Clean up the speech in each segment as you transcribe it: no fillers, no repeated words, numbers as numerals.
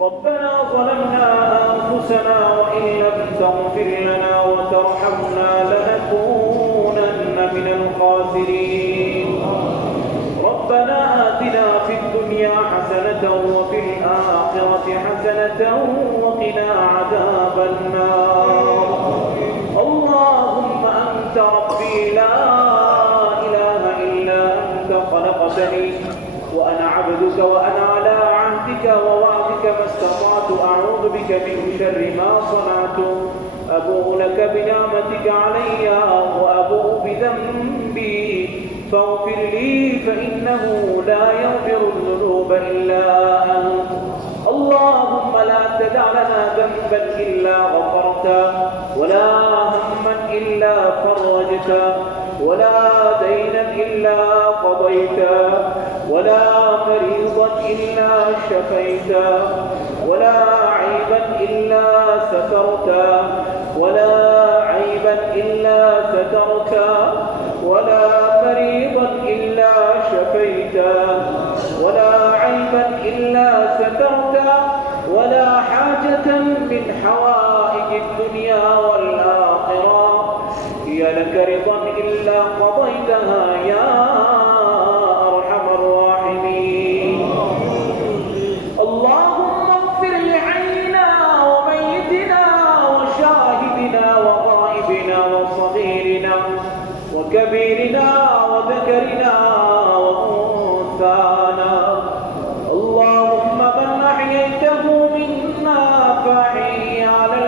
ربنا ظلمنا أنفسنا وإن لم تغفر لنا وترحمنا لنكونن من الخاسرين ربنا آتنا في الدنيا حسنة وفي الآخرة حسنة وقنا عذاب النار اللهم أنت ربي لا إله إلا أنت خلقتني وأنا عبدك وأنا على عهدك ووعدك ما استطعت أعوذ بك من شر ما صنعت أبوء لك بنعمتك علي وأبوء بذنبي فاغفر لي فإنه لا يغفر الذنوب إلا أنت اللهم لا تدع لنا ذنبا إلا غفرته ولا هما إلا فرجته ولا دينا إلا قضيته ولا مريضا إلا شفيته ولا عيبا إلا سترته ولا عيبا إلا سترته ولا مريضا إلا شفيته ولا عيبا إلا سترته ولا حاجة من حوائج الدنيا والآخرة هي لك رضا إلا قضيتها يا أرحم الراحمين اللهم اغفر لحينا وميتنا وشاهدنا وغائبنا وصغيرنا وكبيرنا وذكرنا وأنثانا اللهم من أحييته منا فأحيه على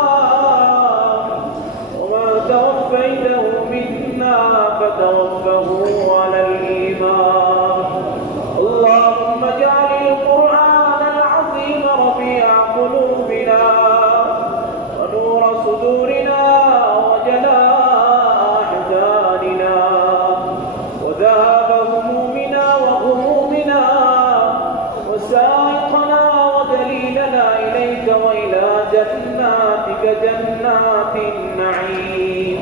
الإسلام وما توفيته منا فتوفه على الإيمان اللهم اجعل القرآن العظيم ربيع قلوبنا ونور صدورنا وجلاء أحزاننا وذهاب همومنا وغمومنا وسائقنا ودليلنا إليك وإلى جناتك جنات النعيم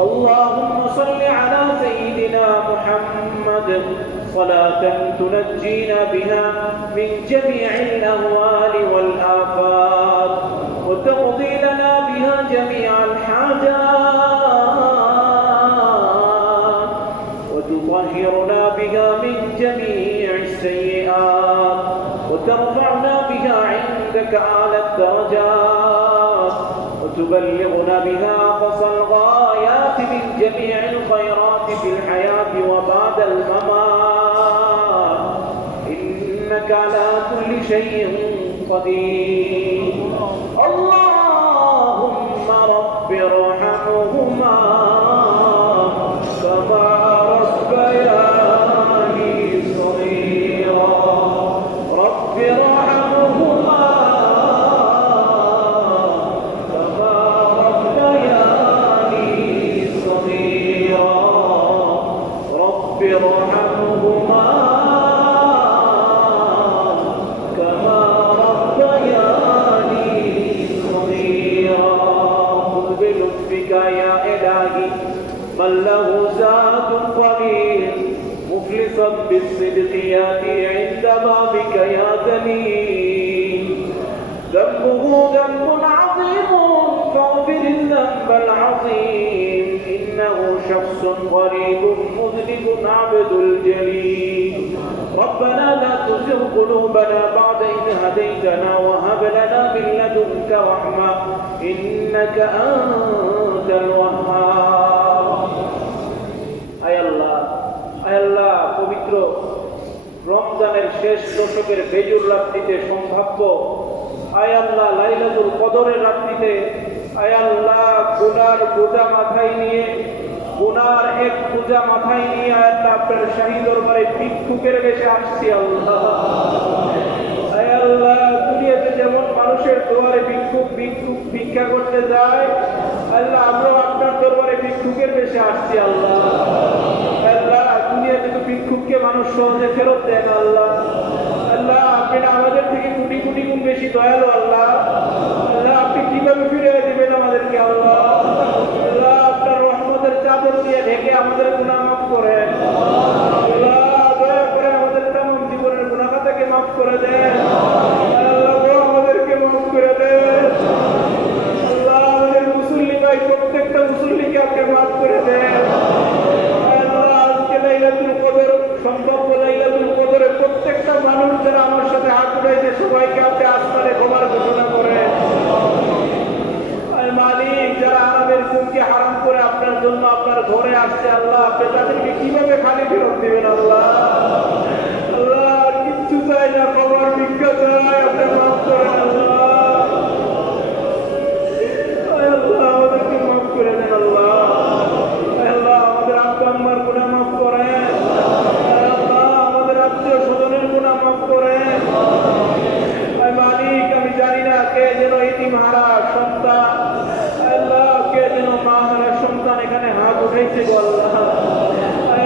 اللهم صل على سيدنا محمد صلاة تنجينا بها من جميع الأهوال والآفات وتقضي لنا بها جميع الحاجات وتطهرنا بها من جميع السيئات وترفعنا بها عندك أعلى الدرجات وتبلغنا بها أقصى الغايات من جميع الخيرات في الحياة وبعد الممات إنك على كل شيء قدير اللهم رب ارحمهما كما ربياني صغيرا رب ارحمهما كما ربياني صغيرا رب ارحمهما كما ربياني صغيرا خذ بلطفك يا إلهي من له زاد قليل مخلصا بالصدق ياتي عند بابك يا دليل ذنبه ذنب عظيم فاغفر الذنب العظيم إنه شخص غريب مذنب عبد الجليل ربنا لا تزغ قلوبنا بعد إذ هديتنا وهب لنا من لدنك رحمة إنك أنت الوهاب আয় আল্লাহ পবিত্র রমজানের শেষ দশকের বেজুর রাত্রিতে সম্ভাব্য আয় আল্লাহ লাইলাতুল কদরের রাত্রিতে আয় আল্লাহ গুনার বোঝা মাথায় নিয়ে গুনার এক বোঝা মাথায় নিয়ে আয় আল্লাহ আপনার শাহী দরবারে ভিক্ষুকের বেশে আসছি আল্লাহ আয় আল্লাহ দুনিয়াতে যেমন মানুষের দোয়ারে ভিক্ষা করতে যায় আল্লাহ আমরাও আপনার দরবারে ভিক্ষুকের বেশে আসছি আল্লাহ আল্লাহ দুনিয়াতে তো ভিক্ষুককে মানুষ সহজে ফেরত দেয় না আল্লাহ আল্লাহ আপনি আমাদের থেকে কোটি কোটি গুণ বেশি দয়ালু আল্লাহ আল্লাহ আপনি কিভাবে ফিরে দেবেন আমাদেরকে আল্লাহ আল্লাহ আপনার রহমতের চাদর দিয়ে ঢেকে আমাদের গুনাহ মাফ করেন আল্লাহ দয়া করে আমাদের তামাম জীবনের করে দেন। আল্লাহ গো আমাদেরকে মাফ করে দেন। আল্লাহ আমাদের মুসল্লি ভাই প্রত্যেকটা মুসল্লিকে আপনি মাফ করে দেন। আল্লাহ আজকে লাইলাতুল কদর সম্ভাব্য লাইলাতুল কদরে প্রত্যেকটা মানুষ যারা আমার সাথে হাত উঠাইছে সবাইকে আপনি আসমানে ক্ষমার ঘোষণা করেন। মালিক যারা আমাদের খুনকে হারাম করে আপনার জন্য আপনার ঘরে আসছে আল্লাহ আপনি তাদেরকে কিভাবে খালি ফেরত দিবেন আল্লাহ। আল্লাহ কিচ্ছু চাই না, ক্ষমার ভিক্ষা চাই, আপনি মাফ করেন আল্লাহ। আল্লাহ আমাদেরকে মাফ করে দেন আল্লাহ। আল্লাহ আমাদের আব্বা আম্মার গুনাহ মাফ করেন। আল্লাহ আমাদের আত্মীয় স্বজনের গুনাহ মাফ করেন। মালিক আমি জানি না কে যেন ইতিম হারা সন্তান, আল্লাহ কে যেন মা হারা সন্তান এখানে হাত উঠেছে আল্লাহ।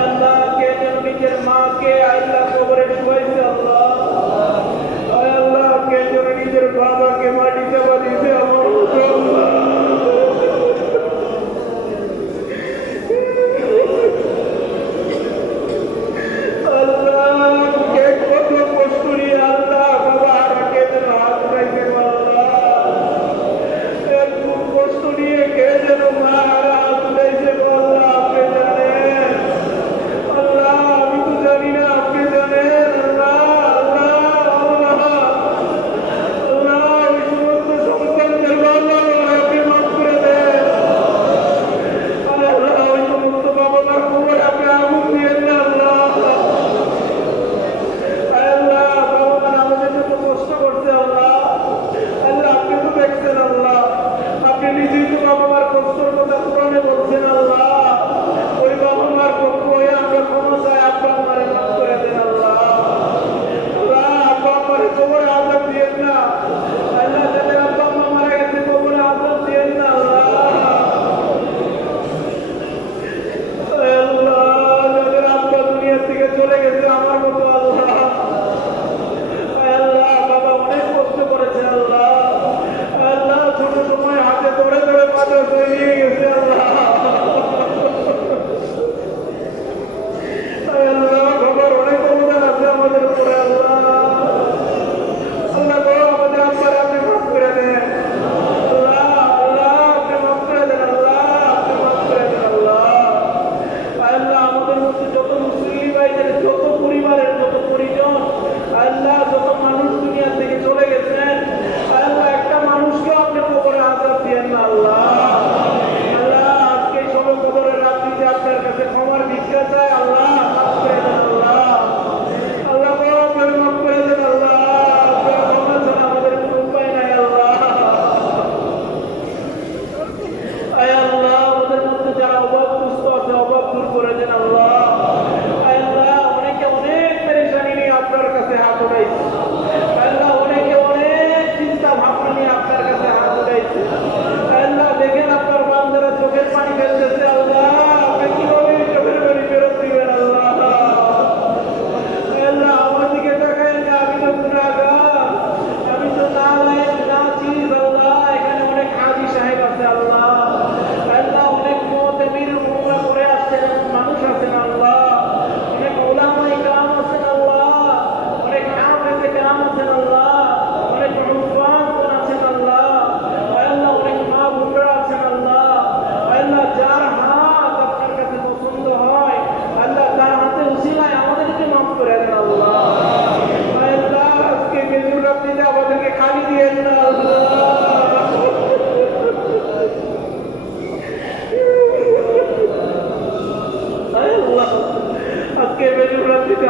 আল্লাহ কে যেন নিজের মাকে আল্লাহ কবরে শুয়াইছে আল্লাহ। আল্লাহ কে যেন নিজের বাবাকে মাটিতে বাঁধিয়েছে আমার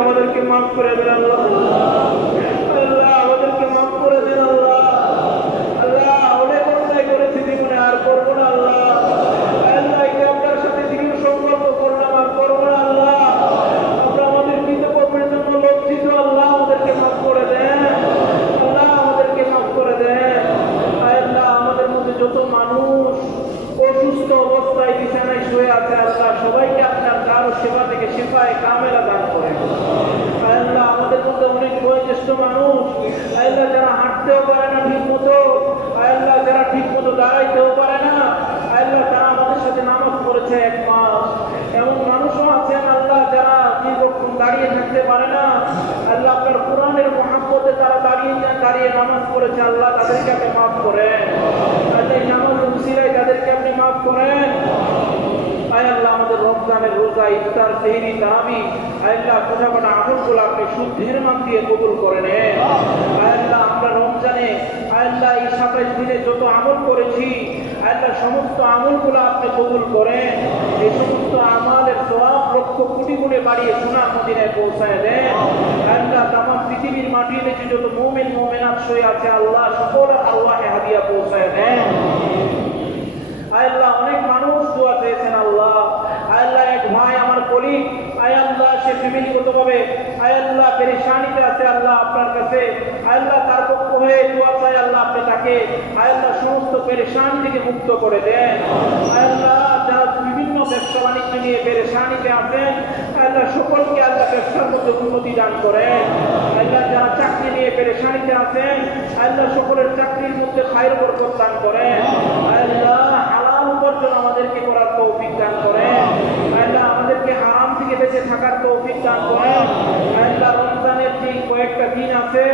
আমাদেরকে মাফ করে দেন আল্লাহ। আল্লাহ আমাদেরকে মাফ করে দেন আল্লাহ। আল্লাহ অনেক অন্যায় করেছি জীবনে, আর করবো না আল্লাহ। আল্লাহ একে আপনার সাথে দৃঢ় সংকল্প করলাম, আর করবো না আল্লাহ। আমরা আমাদের কৃতকর্মের জন্য লজ্জিত আল্লাহ, আমাদেরকে মাফ করে দেন আল্লাহ, আমাদেরকে মাফ করে দেন। আল্লাহ আমাদের মধ্যে যত মানুষ অসুস্থ অবস্থায় বিছানায় শুয়ে আছে আল্লাহ, সবাইকে আপনার কারো সেবা থেকে শেফায়ে কামেলা দান করেন। আল্লাহ আমাদের মধ্যে অনেক দাঁড়িয়ে নামাজ পড়েছে আল্লাহ তাদেরকে আপনি মাফ করেন। আল্লাহ এই নামাজের উসিলায় তাদেরকে আপনি মাফ করেন। আয় আল্লাহ আমাদের রমজানের রোজা, ইফতার, সেহরি, তারাবি আল্লাহ কোথাকাটা আমলগুলো আপনি শুদ্ধের মান দিয়ে কবুল করে নেন। আয় আল্লাহ আমরা রমজানে আল্লাহ এই 27 দিনে যত আমল করেছি আল্লাহ সমস্ত আমলগুলো আপনি কবুল করেন। এই সমস্ত আমলের সওয়াব লক্ষ কোটি গুণে বাড়িয়ে সোনার মদিনায় পৌঁছায় দেন। আল্লাহ তাম পৃথিবীর মাটিতে যত মুমিন মুমিনাত শুয়ে আছে আল্লাহ সকল আল্লাহে হাদিয়া পৌঁছায় দেন। আল্লাহ অনেক মানুষ দোয়া চেয়েছেন আল্লাহ। আল্লাহ এক ভাই আমার কলিগ আল্লাহ সে ফ্যামিলিগতভাবে আল্লাহ পেরেশানিতে আছে আল্লাহ আপনার কাছে আল্লাহ তার পক্ষ হয়ে দোয়া চাই আল্লাহ আপনি তাকে আল্লাহ সমস্ত পেরেশানি থেকে মুক্ত করে দেন। আল্লাহ যারা বিভিন্ন ব্যবসা বাণিজ্য নিয়ে পেরেশানিতে আছেন আল্লাহ সকলকে আল্লাহ ব্যবসার মধ্যে উন্নতি দান করেন। আল্লাহ যারা চাকরি নিয়ে পেরেশানিতে আছেন আল্লাহ সকলের চাকরির মধ্যে খায়র বরকত দান করেন। আল্লাহ হালাল উপার্জন আমাদেরকে করার তৌফিক দান করেন। আল্লাহ আমাদেরকে হারাম থেকে বেঁচে থাকার তৌফিক দান করেন। আল্লাহ রমজানের যে কয়েকটা দিন আছে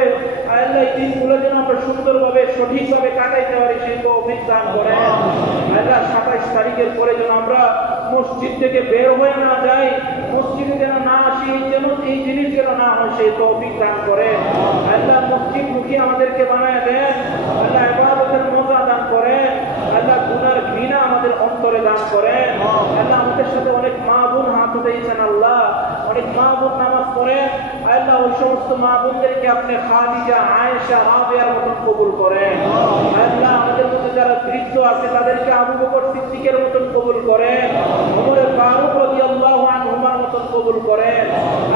আল্লাহ এই দিনগুলো যেন আমরা সুন্দরভাবে সঠিকভাবে কাটাইতে পারি সেই তৌফিক দান করেন। আল্লাহ 27 তারিখের পরে যেন আমরা মসজিদ থেকে বের হয়ে না যাই, মসজিদে যেন না আসি, যেন এই জিনিস যেন না হয় সেই তৌফিক দান করেন। আল্লাহ মসজিদ মুখী আমাদেরকে বানায় দেন। আল্লাহ ইবাদতের মজা দান করেন। আল্লাহ গুনার ঘৃণা আমাদের অন্তরে দান করেন। আল্লাহ আমাদের সাথে অনেক মা বোন হাত উঠাইছেন আল্লাহ, অনেক মা বোন নামাজ পড়েন আল্লাহ ওই সমস্ত মা বোনদেরকে আপনি খাদিজা, আয়েশা, রাবিয়ার মতন কবুল করেন। আল্লাহ আমাদের মধ্যে যারা বৃদ্ধ আছে তাদেরকে আবু বকর সিদ্দিকের মতন কবুল করেন, ওমর ফারুক রাদিয়াল্লাহু আনহুমার মতন কবুল করেন।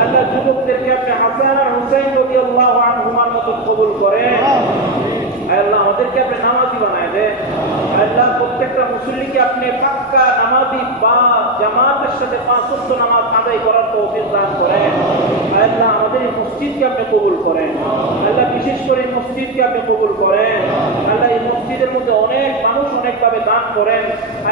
আল্লাহ যুবকদেরকে আপনি হাসান আর হুসাইন রাদিয়াল্লাহু আনহুমার মতন কবুল করেন। আল্লাহ আমাদেরকে আপনি নামাজি বানায় দেন। আল্লাহ প্রত্যেকটা মুসল্লিকে আপনি পাক্কা নামাজি বা জামাতের সাথে 5 ওয়াক্ত নামাজ আদায় করার তৌফিক দান করেন। আল্লাহ আমাদের এই মসজিদকে আপনি কবুল করেন। আল্লাহ বিশেষ করে এই মসজিদকে আপনি কবুল করেন। আল্লাহ এই মসজিদের মধ্যে অনেক মানুষ অনেকভাবে দান করেন।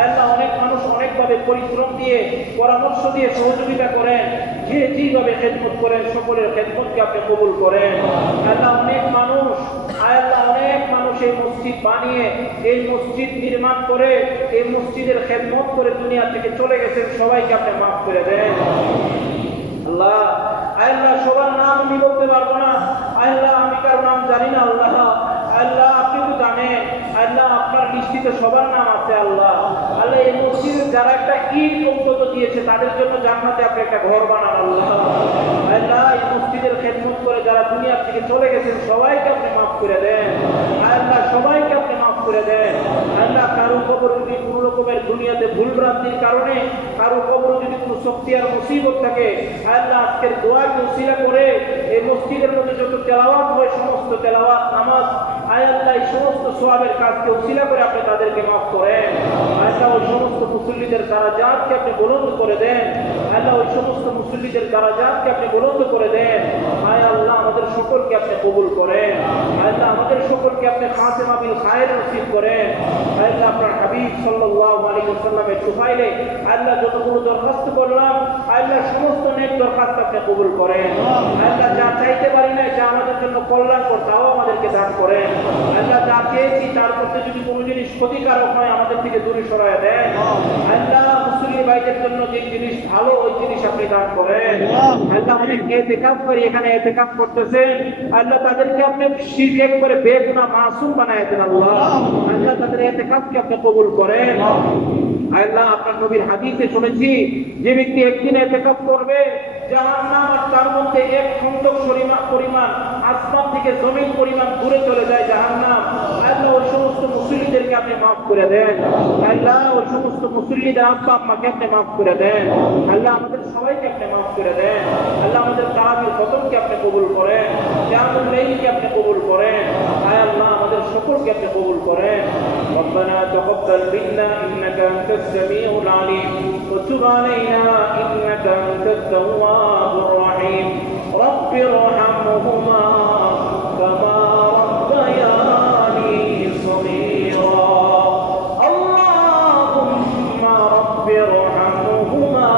আল্লাহ অনেক মানুষ অনেকভাবে পরিশ্রম দিয়ে, পরামর্শ দিয়ে সহযোগিতা করেন। যে যেভাবে খেদমত করেন সকলের খেদমতকে আপনি কবুল করেন। আল্লাহ অনেক মানুষ আল্লাহ অনেক মানুষ এই মসজিদ বানিয়ে, এই মসজিদ নির্মাণ করে, এই মসজিদের খেদমত করে দুনিয়া থেকে চলে গেছেন, সবাইকে আপনি মাফ করে দেন। আল্লাহ আল্লাহ সবার নাম আমি বলতে পারবো না, আল্লাহ আমি কার নাম জানি না আল্লাহ। আল্লাহ আপনি তো জানেন, আল্লাহ আপনার লিস্টিতে সবার নাম আছে আল্লাহ। আল্লাহ এই মসজিদে যারা একটা ঈদ অন্তত দিয়েছে তাদের জন্য জান্নাতে আপনি একটা ঘর বানান আল্লাহ। আল্লাহ এই মসজিদের খেদমত করে যারা দুনিয়া থেকে চলে গেছেন সবাইকে আপনি মাফ করে দেন। আল্লাহ সবাইকে আপনি মাফ করে দেন। আল্লাহ কারো কবর যদি কোনো রকমের দুনিয়াতে ভুল ভ্রান্তির কারণে কারো কবর যদি কোনো শক্তি আর মুসিবত থাকে আল্লাহ আজকের দোয়াকে উসিলা করে এই মসজিদের মধ্যে যত তেলাওয়াত হয় সমস্ত তেলাওয়াত নামাজ আল্লাহ এই সমস্ত সওয়াবের কাজকে উসিলা করে আপনি তাদেরকে মাফ করেন। আল্লাহ ওই সমস্ত মুসল্লিদের দারাজাতকে আপনি বুলন্দ করে দেন। আল্লাহ ওই সমস্ত মুসল্লিদের দারাজাতকে আপনি বুলন্দ করে দেন। আল্লাহ আমাদের সকলকে আপনি কবুল করেন। আল্লাহ আমাদের সকলকে আপনি খাতেমা বিল খায়র নসিব করেন। আল্লাহ আপনার হাবিব সাল্লাল্লাহু আলাইহি ওয়াসাল্লামের তুফাইলে আল্লাহ যতগুলো দরখাস্ত করলাম আল্লাহ সমস্ত নেক দরখাস্ত আপনি কবুল করেন। আল্লাহ যা চাইতে পারি না যা আমাদের জন্য কল্যাণকর তাও আমাদেরকে দান করেন। আল্লাহ যা চেয়েছি তার মধ্যে যদি কোনো জিনিস ক্ষতিকারক হয় আমাদের থেকে দূরে সরায় দেন। আল্লাহ মুসলিম ভাইদের জন্য যে জিনিস ভালো ওই জিনিস আপনি দান করেন। আল্লাহ অনেক ইতিকাফ করে এখানে ইতিকাফ করতেছেন আল্লাহ তাদেরকে আপনি শিরক করে বেগুনাহ মাসুম বানায় দেন আল্লাহ। আল্লাহ তাদের ইতিকাফকে আপনি কবুল করেন। আল্লাহ আপনার নবীর হাদিসে শুনেছি যে ব্যক্তি একদিন ইতিকাফ করবে জাহান্নাম আর তার মধ্যে এক খণ্ডক পরিমাণ আসমান থেকে জমিন পরিমাণ দূরে চলে যায় জাহান্নাম। আল্লাহ ওই সমস্ত মুসল্লিদেরকে আপনি মাফ করে দেন। আল্লাহ ওই সমস্ত মুসল্লিদের আব্বা আম্মাকে আপনি মাফ করে দেন। আল্লাহ আমাদের সবাইকে আপনি মাফ করে দেন। আল্লাহ আমাদের তারাবির খতমকে আপনি কবুল করেন, কিয়ামুল লাইলকে আপনি কবুল করেন। আল্লাহ আমাদের সকলকে আপনি কবুল করেন। ربنا تقبل منا انك انت السميع العليم وتب علينا انك انت التواب الرحيم رب ارحمهما كما ربياني صغيرا اللهم رب ارحمهما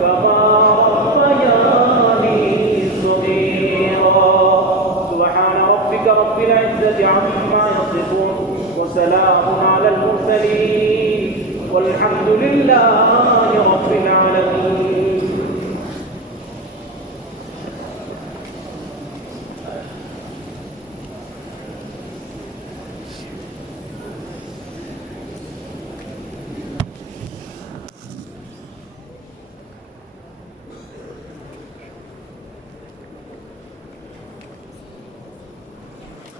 كما ربياني صغيرا عما يصفون وسلام على المرسلين والحمد لله رب العالمين.